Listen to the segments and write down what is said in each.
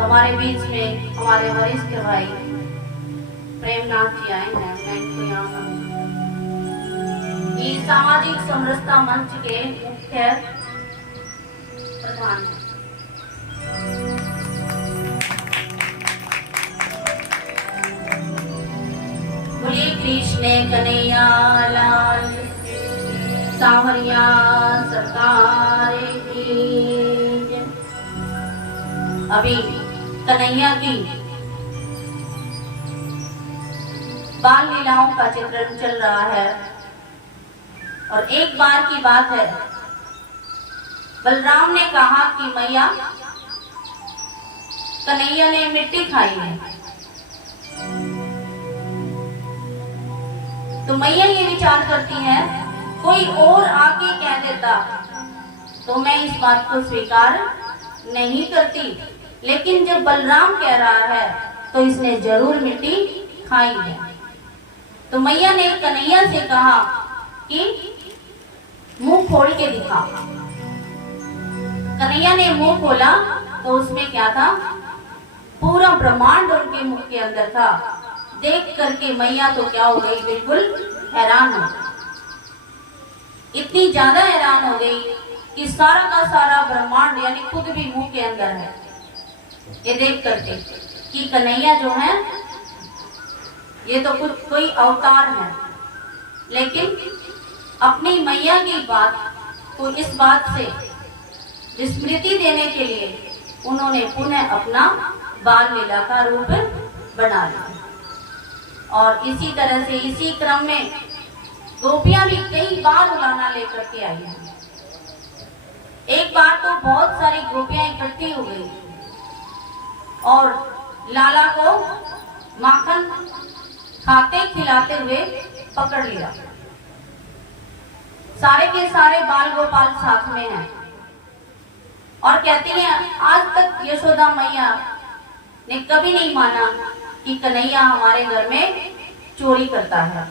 हमारे बीच में हमारे वरिष्ठ भाई प्रेमनाथ जी आए हैं। मैं इनको यहाँ ये सामाजिक समरसता मंच के मुख्य प्रधान हैं। बोलिए कृष्ण कन्हैया लाल सांवरिया सरकार की। अभी कन्हैया की बाल लीलाओं का चित्रण चल रहा है और एक बार की बात है, बलराम ने कहा कि मैया कन्हैया ने मिट्टी खाई है। तो मैया ये विचार करती है कोई और आके कह देता तो मैं इस बात को स्वीकार नहीं करती, लेकिन जब बलराम कह रहा है तो इसने जरूर मिट्टी खाई है। तो मैया ने कन्हैया से कहा कि मुंह खोल के दिखा। कन्हैया ने मुंह खोला तो उसमें क्या था, पूरा ब्रह्मांड उनके मुंह के अंदर था। देख करके मैया तो क्या हो गई, बिल्कुल हैरान हो गई। इतनी ज्यादा हैरान हो गई कि सारा का सारा ब्रह्मांड यानी खुद भी मुंह के अंदर है। ये देख करके कि कन्हैया जो है ये तो कुछ कोई अवतार है, लेकिन अपनी मैया की बात को इस बात से विस्मृति देने के लिए उन्होंने पुनः अपना बाल लीला का रूप बना लिया। और इसी तरह से इसी क्रम में गोपियां भी कई बार उलाना लेकर के आई हैं। एक बार तो बहुत सारी गोपियां इकट्ठी हो गई और लाला को माखन खाते खिलाते हुए पकड़ लिया। सारे के सारे बाल गोपाल साथ में हैं और कहती हैं आज तक यशोदा मैया ने कभी नहीं माना कि कन्हैया हमारे घर में चोरी करता है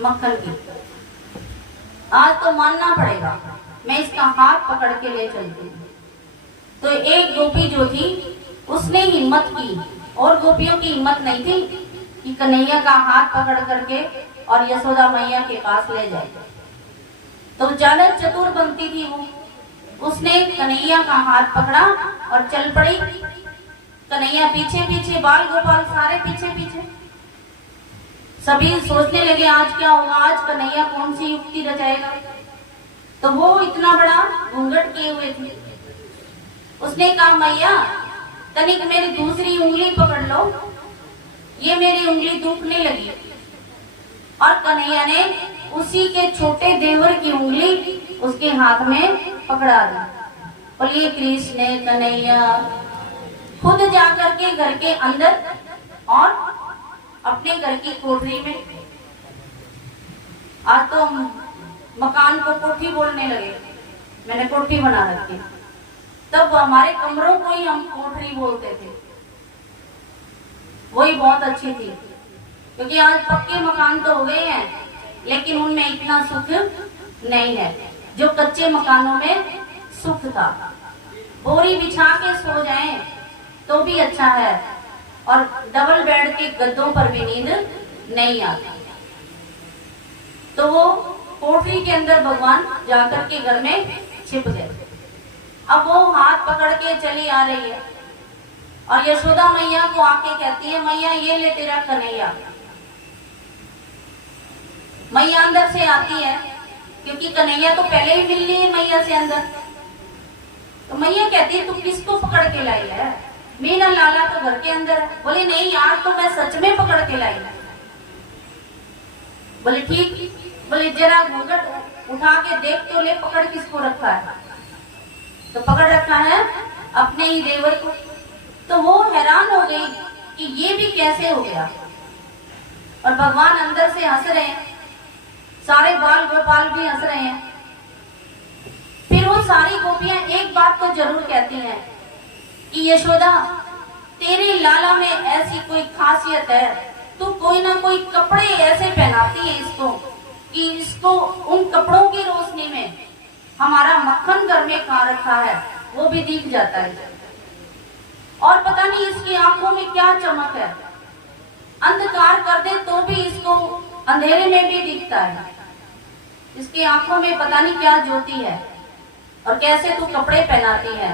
मक्खन की। आज तो मानना पड़ेगा, मैं इसका हाथ पकड़ के ले चलती हूँ। तो एक गोपी जो थी उसने हिम्मत की और गोपियों की हिम्मत नहीं थी कि कन्हैया का हाथ पकड़ करके और यशोदा मैया के पास ले जाए। तो ज्यादा चतुर बनती थी वो, उसने कन्हैया का हाथ पकड़ा और चल पड़ी। कन्हैया पीछे पीछे, बाल गोपाल सारे पीछे पीछे। सभी सोचने लगे आज क्या होगा, आज कन्हैया कौन सी युक्ति रचाएगा। तो वो इतना बड़ा घूंघट किए हुए थे। उसने कहा मैया तनिक मेरी दूसरी उंगली पकड़ लो, ये मेरी उंगली दुखने लगी। और कन्हैया ने उसी के छोटे देवर की उंगली उसके हाथ में पकड़ा दी। बोलिए कृष्ण कन्हैया। खुद जाकर के घर के अंदर और अपने घर की कोठरी में, आज तो मकान को कोठी बोलने लगे, मैंने कोठी बना रखी। तब हमारे कमरों को ही हम कोठरी बोलते थे, वही बहुत अच्छी थी। क्योंकि आज पक्के मकान तो हो गए हैं लेकिन उनमें इतना सुख नहीं है जो कच्चे मकानों में सुख था। बोरी बिछा के सो जाएं तो भी अच्छा है और डबल बेड के गद्दों पर भी नींद नहीं आती। तो वो कोठरी के अंदर भगवान जाकर के घर में छिप गए। अब वो हाथ पकड़ के चली आ रही है और यशोदा मैया को आके कहती है मैया ये ले तेरा कन्हैया। मैया अंदर से आती है क्योंकि कन्हैया तो पहले ही मिल ली है मैया से अंदर। तो मैया कहती है तू किसको पकड़ के लाई है, मीना लाला तो घर के अंदर है। बोले नहीं यार तो मैं सच में पकड़ के लाई। बोले ठीक, बोले जरा घूंघट उठा के देख तो ले, पकड़ किसको रखा है। तो पकड़ रखा है अपने ही देवर को। तो वो हैरान हो गई कि ये भी कैसे हो गया। और भगवान अंदर से हंस रहे हैं, सारे बाल गोपाल भी हंस रहे हैं। फिर वो सारी गोपियां एक बात तो जरूर कहती हैं कि यशोदा तेरे लाला में ऐसी कोई खासियत है, तू कोई ना कोई कपड़े ऐसे पहनाती है इसको कि इसको उन कपड़ों की रोशनी में हमारा मक्खन घर में कहाँ रखा है वो भी दिख जाता है। और पता नहीं नहीं इसकी आंखों में क्या चमक है, अंधकार कर दे तो भी इसको अंधेरे में भी दिखता है, इसकी आंखों में पता नहीं क्या ज्योति है, और कैसे तू कपड़े पहनाती है।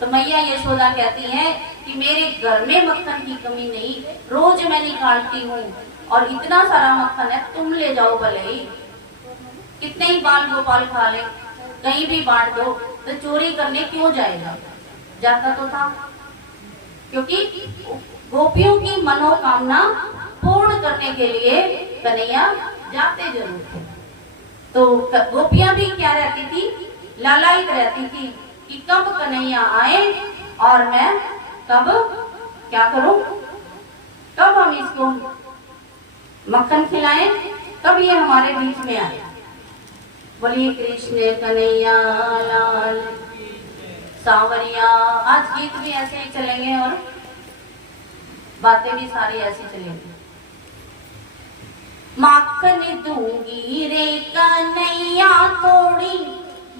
तो मैया यशोदा कहती हैं कि मेरे घर में मक्खन की कमी नहीं, रोज मैं निकालती हूँ, और इतना सारा मक्खन है, तुम ले जाओ भले ही, कितने ही बाल गोपाल खा ले, कहीं भी बांट दो, तो चोरी करने क्यों जाएगा, जाता तो था। क्योंकि गोपियों की मनोकामना पूर्ण करने के लिए कन्हैया जाते जरूर थे। तो गोपियां भी क्या रहती थी, लालायित रहती थी कि कब कन्हैया आए और मैं कब क्या करूं, कब हम इसको मक्खन खिलाएं, कब ये हमारे बीच में आए। बोलिए कृष्ण कन्हैया लाल सांवरिया। आज गीत भी ऐसे ही चलेंगे और बातें भी सारी ऐसी चलेंगी। माखन दूंगी रे कन्हैया थोड़ी,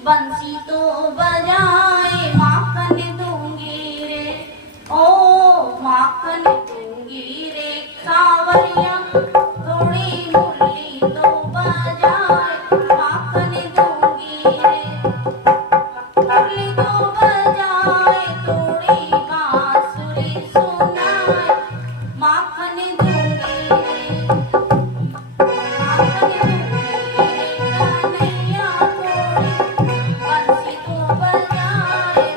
बंसी तो बजाए, माखन दूंगी रे, ओ माखन दूंगी रे सांवरिया, थोड़ी मुरली तो बजाए, माखन दूंगी रे, मुरली तो बजाए, थोड़ी बांसुरी सुनाए, माखन दूंगी रे, माखन दूंगी रे कन्हैया थोड़ी, बंसी तो बजाए,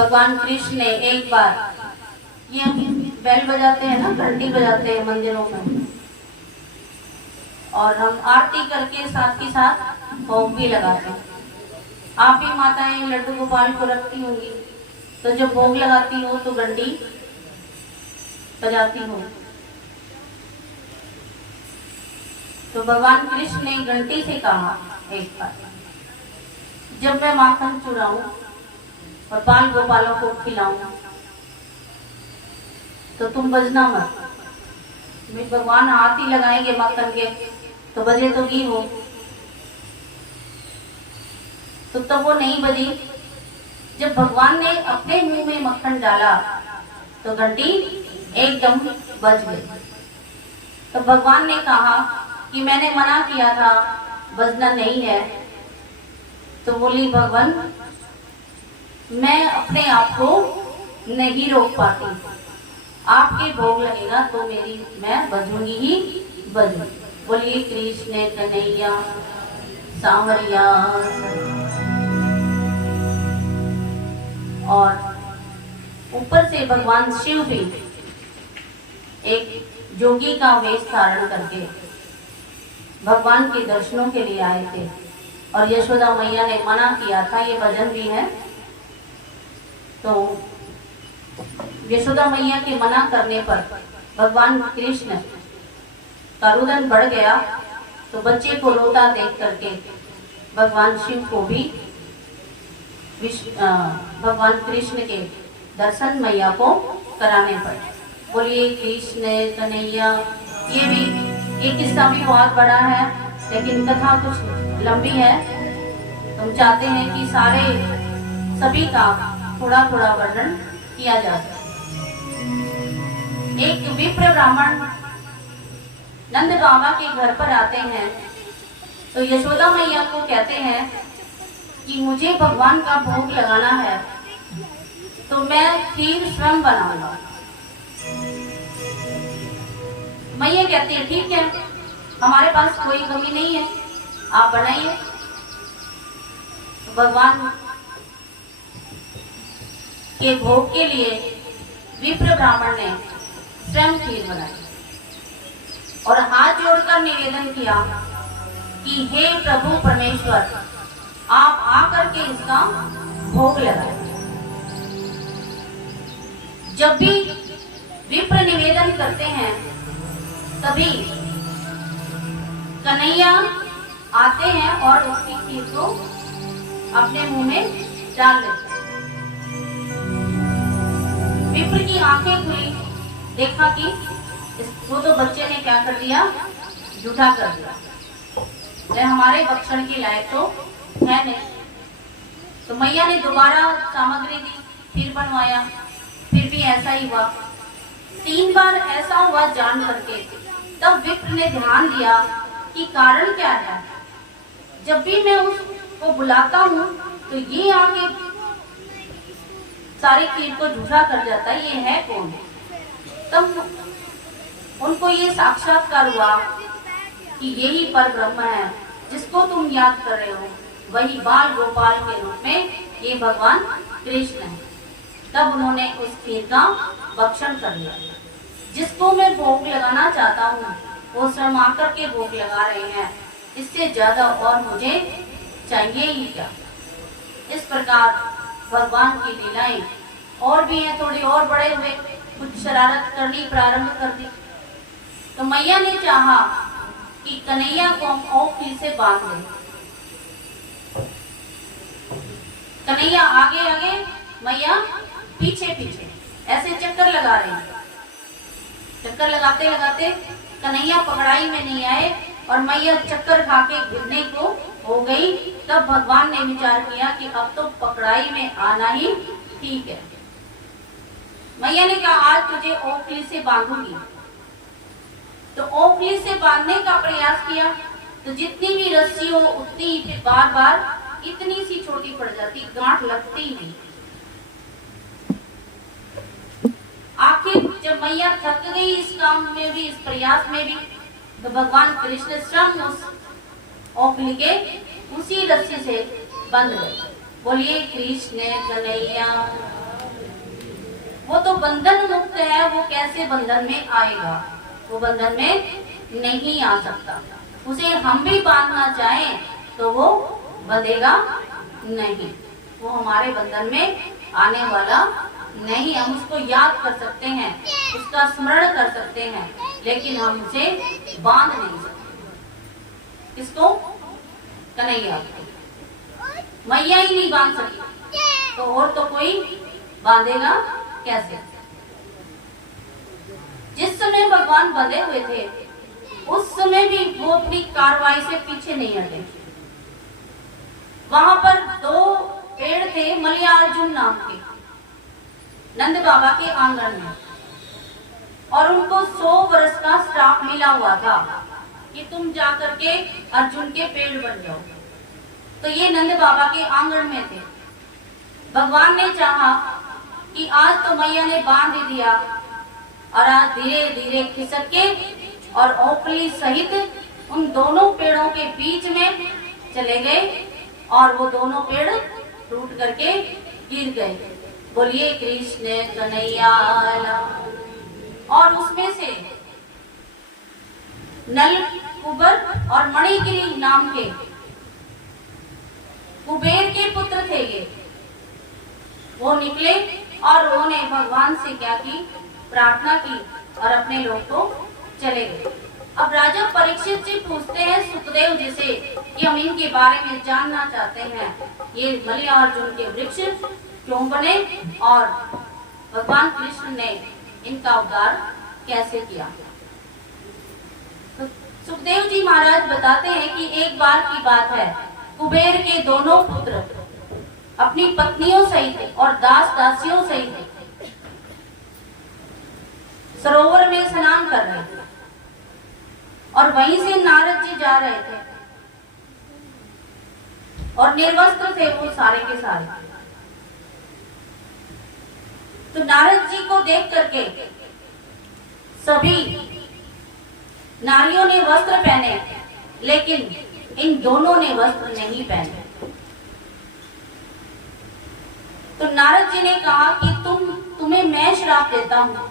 भगवान कृष्ण ने एक बार, ये बेल बजाते हैं ना, घंटी बजाते हैं मंदिरों में, और हम आरती करके साथ ही साथ भोग भी लगाते हैं। आप ही माताएं लड्डू गोपाल को रखती होंगी, तो जब भोग लगाती हो तो घंटी बजाती हो। तो भगवान कृष्ण ने घंटी से कहा एक बार, जब मैं माखन चुराऊं और बाल गोपालों को खिलाऊं तो तुम बजना मत। भगवान हाथ ही लगाएंगे माखन के तो बजे तो घी हो, तो तब वो नहीं बजी। जब भगवान ने अपने मुंह में मक्खन डाला तो घंटी एकदम बज गई। तो भगवान ने कहा कि मैंने मना किया था, बजना नहीं है। तो बोली भगवान, मैं अपने आप को नहीं रोक पाती, आपके भोग लगेगा तो मैं बजूंगी ही बजूंगी। बोलिए कृष्ण कन्हैया सांवरिया। और ऊपर से भगवान शिव भी एक जोगी का वेश धारण करके भगवान के दर्शनों के लिए आए थे, और यशोदा मैया ने मना किया था, ये भजन भी है। तो यशोदा मैया के मना करने पर भगवान कृष्ण का रुदन बढ़ गया। तो बच्चे को रोता देख करके भगवान शिव को भी भगवान कृष्ण के दर्शन मैया को कराने पड़े। बोलिए कृष्ण कन्हैया। ये किस्सा भी बहुत बड़ा है, लेकिन कथा कुछ लंबी है। हम चाहते हैं कि सभी का थोड़ा थोड़ा वर्णन किया जा सके। एक विप्र ब्राह्मण नंद बाबा के घर पर आते हैं, तो यशोदा मैया को कहते हैं कि मुझे भगवान का भोग लगाना है, तो मैं खीर स्वयं बनाऊंगा। मैया कहती है ठीक है, हमारे पास कोई कमी नहीं है, आप बनाइए। तो भगवान के भोग के लिए विप्र ब्राह्मण ने स्वयं खीर बनाई और हाथ जोड़कर निवेदन किया कि हे प्रभु परमेश्वर, आप आकर के इसका भोग लगाएं। जब भी विप्र निवेदन करते हैं तभी कन्हैया आते हैं और उसकी खीर को अपने मुंह में डाल लेते हैं। विप्र की आंखें खुली, देखा कि वो तो बच्चे ने क्या कर दिया, जूठा कर दिया, वह हमारे भक्षण की लायक तो है नहीं। तो मैया ने दोबारा सामग्री दी, फिर बनवाया, फिर भी ऐसा ही हुआ। 3 बार ऐसा हुआ जान करके तब विप्र ने ध्यान दिया कि कारण क्या है। जब भी मैं उसको बुलाता हूँ तो ये आगे सारी खीर को झूठा कर जाता है, ये है कौन? तब उनको ये साक्षात्कार हुआ कि यही पर ब्रह्म है जिसको तुम याद कर रहे हो, वही बाल गोपाल के रूप में ये भगवान कृष्ण है। तब उन्होंने उस खीर का भक्षण कर लिया। जिसको मैं भोग लगाना चाहता हूँ वो स्वयं आकर के भोग लगा रहे हैं, इससे ज्यादा और मुझे चाहिए ही क्या। इस प्रकार भगवान की लीलाएं और भी हैं, थोड़ी और बड़े हुए, कुछ शरारत करनी प्रारंभ कर दी। तो मैया ने चाहा कि कन्हैया को हम औखली से बांध दें। कन्हैया आगे आगे, मैया पीछे पीछे, ऐसे चक्कर लगा रहे हैं। चक्कर लगाते लगाते कन्हैया पकड़ाई में नहीं आए और मैया चक्कर खा के गिरने को हो गई। तब भगवान ने विचार किया कि अब तो पकड़ाई में आना ही ठीक है। मैया ने कहा आज तुझे ओखली से बांधूंगी। तो ओखली से बांधने का प्रयास किया तो जितनी भी रस्सी हो उतनी ही फिर बार बार इतनी सी छोटी पड़ जाती, गांठ लगती नहीं। आखिर जब मैया थक गई इस काम में भी, इस प्रयास में भी, तो भगवान कृष्ण स्वयं उस ओखली के उसी रस्सी से बंध गए। बोलिए कृष्ण कन्हैया वो तो बंधन मुक्त है, वो कैसे बंधन में आएगा? वो बंधन में नहीं आ सकता। उसे हम भी बांधना चाहें तो वो बंधेगा नहीं, वो हमारे बंधन में आने वाला नहीं। हम उसको याद कर सकते हैं, उसका स्मरण कर सकते हैं, लेकिन हम उसे बांध नहीं सकते। किसको? कन्हैया को। मैया ही नहीं बांध सकी तो और तो कोई बांधेगा कैसे? जिस समय भगवान बंधे हुए थे उस समय भी वो अपनी कार्रवाई से पीछे नहीं हटे। वहां पर 2 पेड़ थे मल्लिकार्जुन नाम के, नंद बाबा के आंगन में, और उनको 100 वर्ष का श्राप मिला हुआ था कि तुम जाकर के अर्जुन के पेड़ बन जाओ। तो ये नंद बाबा के आंगन में थे। भगवान ने चाहा कि आज तो मैया ने बांध दिया, और आज धीरे धीरे खिसक के और ओखली सहित उन दोनों पेड़ों के बीच में चले गए, और वो दोनों पेड़ टूट करके गिर गए। बोलिए कृष्ण कन्हैया लाल। और उसमें से नल कुबर और मणिगिरी नाम के कुबेर के पुत्र थे ये, वो निकले और उन्होंने भगवान से क्या की? प्रार्थना की और अपने लोग को चले गए। अब राजा परीक्षित जी पूछते हैं सुखदेव जी से कि हम इनके बारे में जानना चाहते हैं, ये मल्लिकार्जुन के वृक्ष क्यों बने और भगवान कृष्ण ने इनका उद्धार कैसे किया? तो सुखदेव जी महाराज बताते हैं कि एक बार की बात है, कुबेर के दोनों पुत्र अपनी पत्नियों सहित और दास दासियों सहित सरोवर में स्नान कर रहे थे, और वहीं से नारद जी जा रहे थे, और निर्वस्त्र थे वो सारे के सारे। तो नारद जी को देख करके सभी नारियों ने वस्त्र पहने, लेकिन इन दोनों ने वस्त्र नहीं पहने। तो नारद जी ने कहा कि तुम्हें मैं श्राप देता हूं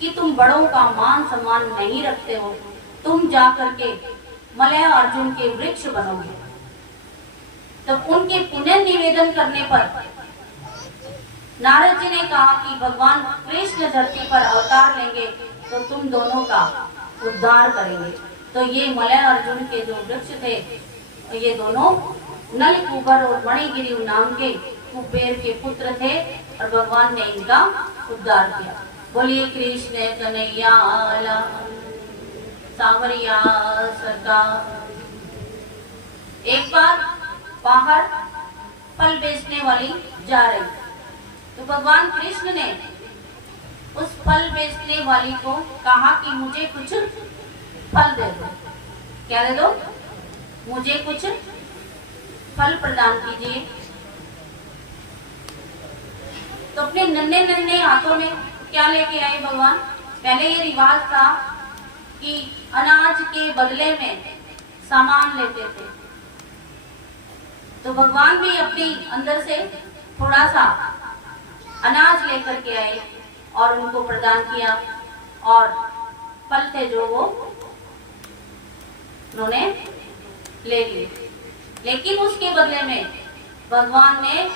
कि तुम बड़ों का मान सम्मान नहीं रखते हो, तुम जाकर के मल्लिकार्जुन के वृक्ष बनोगे। तो उनके पुण्य निवेदन करने पर नारद जी ने कहा कि भगवान कृष्ण धरती पर अवतार लेंगे तो तुम दोनों का उद्धार करेंगे। तो ये मल्लिकार्जुन के जो वृक्ष थे, ये दोनों नल कुबर और मणिगिरी नाम के कुबेर के पुत्र थे, और भगवान ने इनका उद्धार किया। बोलिए कृष्ण कन्हैया लाल, सांवरिया सरकार। एक बार बाहर फल बेचने वाली जा रही, तो भगवान कृष्ण ने उस फल बेचने वाली को कहा कि मुझे कुछ फल दे दो। क्या दे दो? मुझे कुछ फल प्रदान कीजिए। तो अपने नन्हे नन्हे हाथों में क्या लेके आए भगवान? पहले ये रिवाज था कि अनाज के बदले में सामान लेते थे, तो भगवान भी अपनी अंदर से थोड़ा सा अनाज लेकर के आए और उनको प्रदान किया, और फल थे जो वो उन्होंने ले लिए। लेकिन उसके बदले में भगवान ने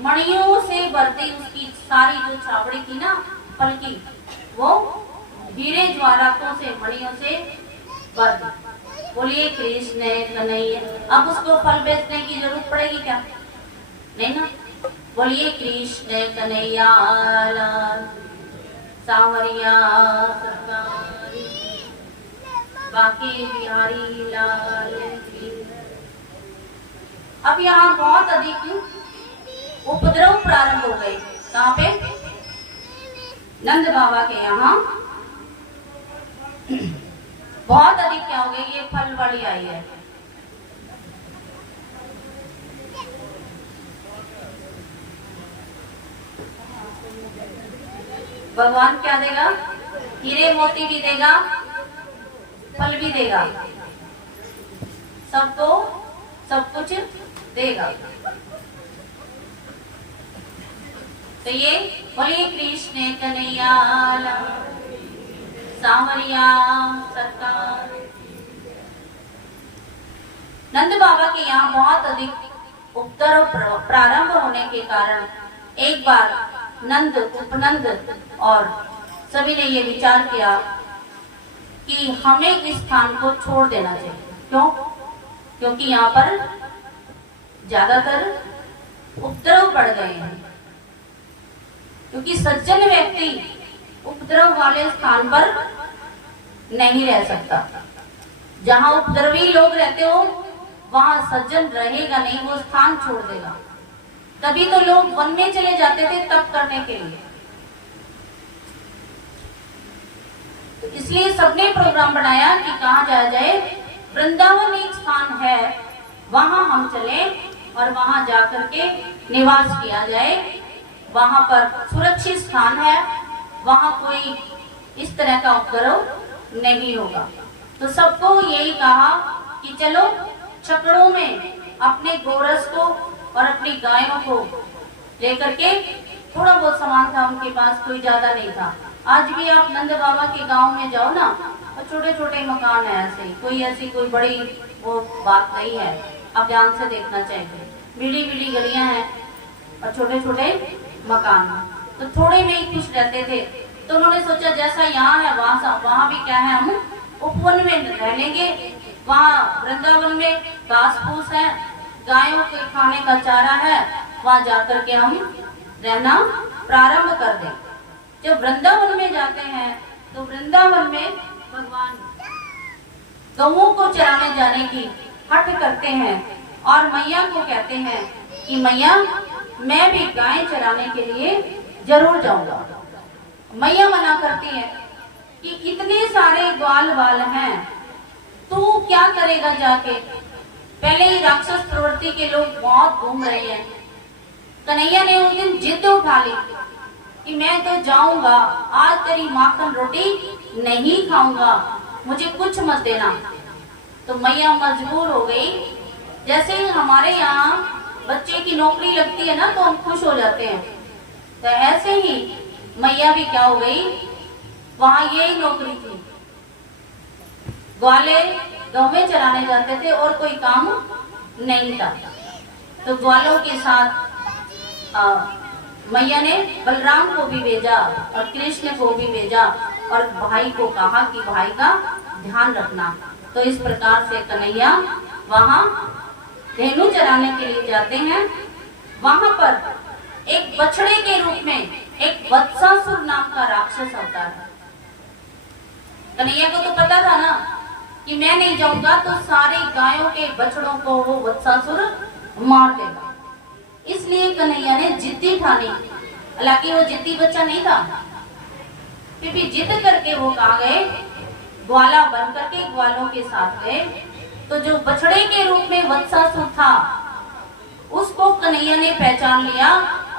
मणियों से भरती उसकी सारी जो छावड़ी थी ना फल की, वो हीरे ज्वारातों से मणियों से भर दी। बोलिए कृष्ण कन्हैया। अब उसको फल बेचने की जरूरत पड़ेगी क्या? नहीं ना। बोलिए कृष्ण कन्हैया लाल, सांवरिया सरकार, बाकी बिहारी लाल की। अब यहाँ बहुत अधिक उपद्रव प्रारंभ हो गए। कहाँ पे? नंद बाबा के यहाँ बहुत अधिक क्या हो गई? ये फल वाली आई है। भगवान क्या देगा? हीरे मोती भी देगा, फल भी देगा, सबको सब कुछ देगा। तो ये बोलिए कृष्ण कन्हैया लाल, सांवरिया सरकार। नंद बाबा के यहाँ बहुत अधिक उपद्रव प्रारंभ होने के कारण एक बार नंद, उपनंद और सभी ने ये विचार किया कि हमें इस स्थान को छोड़ देना चाहिए। क्यों? क्योंकि यहाँ पर ज्यादातर उपद्रव बढ़ गए हैं। क्योंकि सज्जन व्यक्ति उपद्रव वाले स्थान पर नहीं रह सकता। जहां उपद्रवी लोग रहते हो वहां सज्जन रहेगा नहीं, वो स्थान छोड़ देगा। तभी तो लोग वन में चले जाते थे तप करने के लिए। तो इसलिए सबने प्रोग्राम बनाया कि कहाँ जाया जाए। वृंदावन एक स्थान है, वहां हम चले और वहां जाकर के निवास किया जाए। वहां पर सुरक्षित स्थान है, वहां कोई इस तरह का उपद्रव नहीं होगा। तो सबको यही कहा कि चलो छकड़ों में अपने गोरस को और अपनी गायों को लेकर के, थोड़ा बहुत सामान था उनके पास, कोई ज्यादा नहीं था। आज भी आप नंद बाबा के गांव में जाओ ना, तो छोटे छोटे मकान है, ऐसी कोई बड़ी वो बात नहीं है। आप ध्यान से देखना चाहिए, बीड़ी बीड़ी गलियां हैं और छोटे छोटे मकान। तो थोड़े में ही खुश रहते थे। तो उन्होंने सोचा जैसा यहाँ है वहां भी क्या है, हम उपवन में रह लेंगे। वहाँ वृंदावन में घास फूस है, गायों के खाने का चारा है, वहां जाकर के हम रहना प्रारंभ कर दें। जब वृंदावन में जाते हैं तो वृंदावन में भगवान गौओं को चराने जाने की हट करते हैं और मैया को कहते हैं कि मैया मैं भी गाय चराने के लिए जरूर जाऊंगा। मैया मना करती है कि इतने सारे ग्वाल बाल हैं, तू क्या करेगा जाके। पहले ही राक्षस प्रवृत्ति के लोग बहुत घूम रहे हैं। कन्हैया ने उस दिन जिद उठा ली कि मैं तो जाऊंगा, आज तेरी माखन रोटी नहीं खाऊंगा, मुझे कुछ मत देना। तो मैया मजबूर हो गई। जैसे ही हमारे यहाँ बच्चे की नौकरी लगती है ना तो हम खुश हो जाते हैं, तो ऐसे ही मैया भी क्या हो गई, वहां यही नौकरी थी। ग्वाले गौवें चराने जाते थे और कोई काम नहीं था। तो ग्वालों के साथ मैया ने बलराम को भी भेजा और कृष्ण को भी भेजा और भाई को कहा कि भाई का ध्यान रखना। तो इस प्रकार से कन्हैया वहां धेनु चराने के लिए जाते हैं। वहां पर एक बछड़े के रूप में एक वत्सासुर नाम का राक्षस होता है। कन्हैया को तो पता था ना कि मैं नहीं जाऊंगा तो सारे गायों के बछड़ों को वो वत्सासुर मार देगा। इसलिए कन्हैया ने जिद्दी ठानी। हालांकि वो जिद्दी बच्चा नहीं था, फिर भी जिद करके वो कहा गए, ग्वाला बन करके ग्वालों के साथ गए। तो जो बछड़े के रूप में वत्सासुर था उसको कन्हैया ने पहचान लिया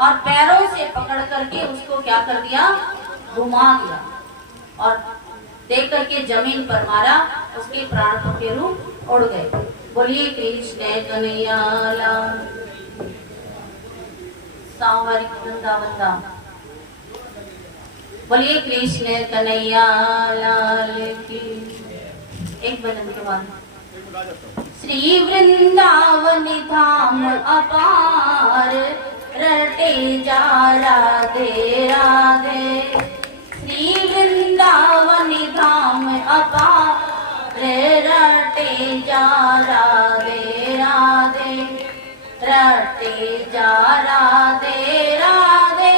और पैरों से पकड़ करके उसको क्या कर दिया, घुमा दिया और देख करके जमीन पर मारा। उसके प्राण के रूप उड़ गए। बोलिए कृष्ण कन्हैया लाल, सांवरी वृंदावन धाम। बोलिए कृष्ण कन्हैया लाल की। एक भजन के बाद श्री वृंदावन धाम अपार, रटे जा राधे राधे। श्री वृंदावन धाम अपार, रटे जा राधे राधे। रटे जा राधे राधे,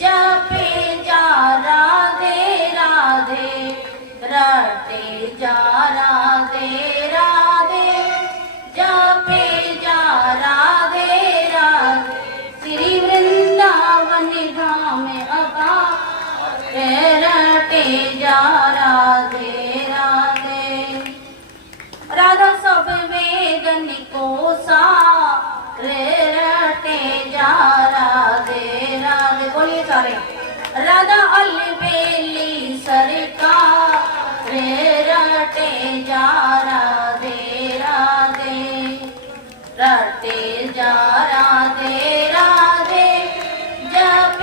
जपे जा राधे राधे। रटे जा राधे राधे, जपे जा राधे राधे। श्री वृंदावन धाम अपार, रटे जा राधे राधे। राधा सब वेदन को सार, रटे जा राधे राधे। बोलिए सारे। राधा अलबेली सरकार, रटे जा राधे राधे। रटे जा राधे राधे, जप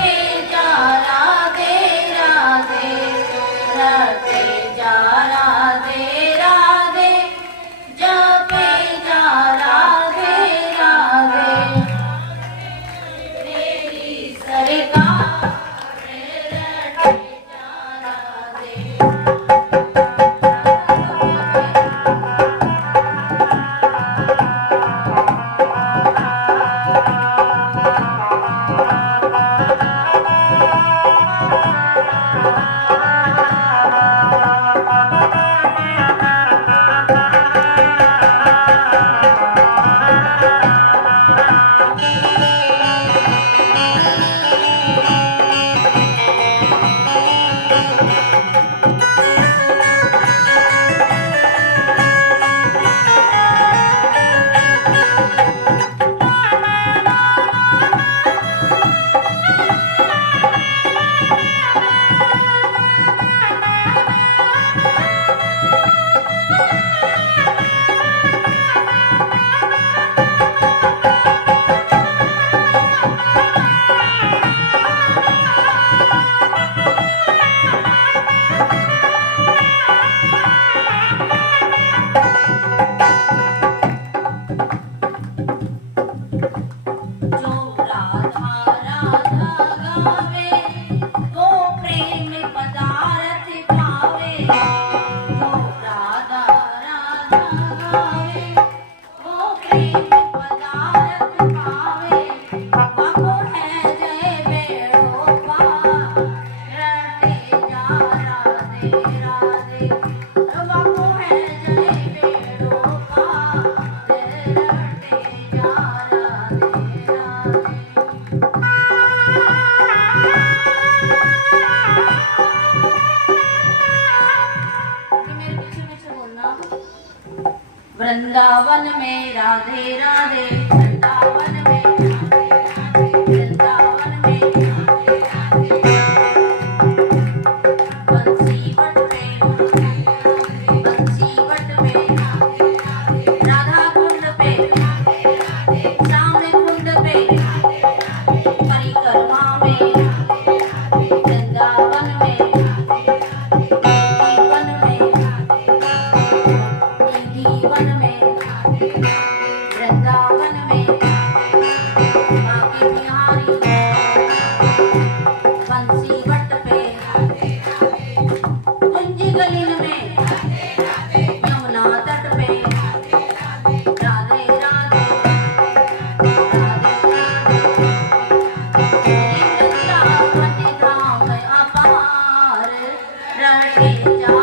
वृंदावन में राधे राधे, वृंदावन में राधे राधे, वृंदावन में राधे राधे, बंसी वट पे, बंसी वट पे, राधा कुंड पे, श्याम कुंड पे, परिक्रमा में, वृंदावन में, जीवन में, जीवन में, वृंदावन में, बाकी बिहारी बंसी वट पे, कुंज गलिन में, यमुना तट पे, राधे राधे, राधे राधे, वृंदावन धाम अपार, रटे जा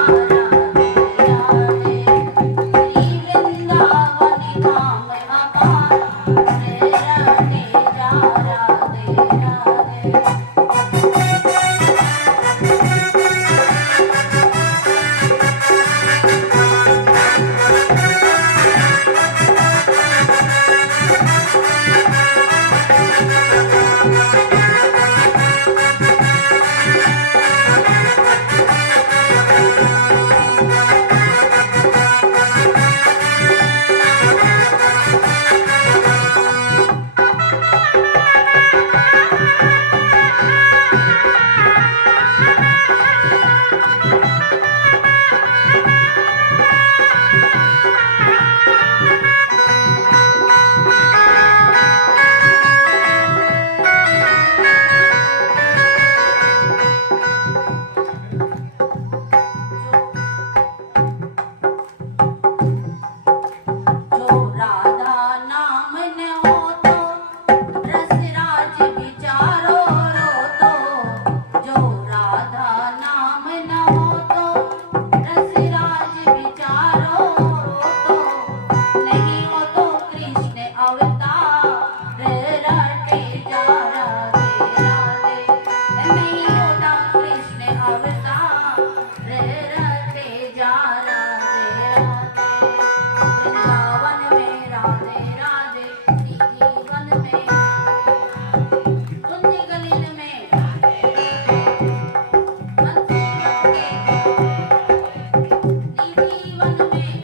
जीवन में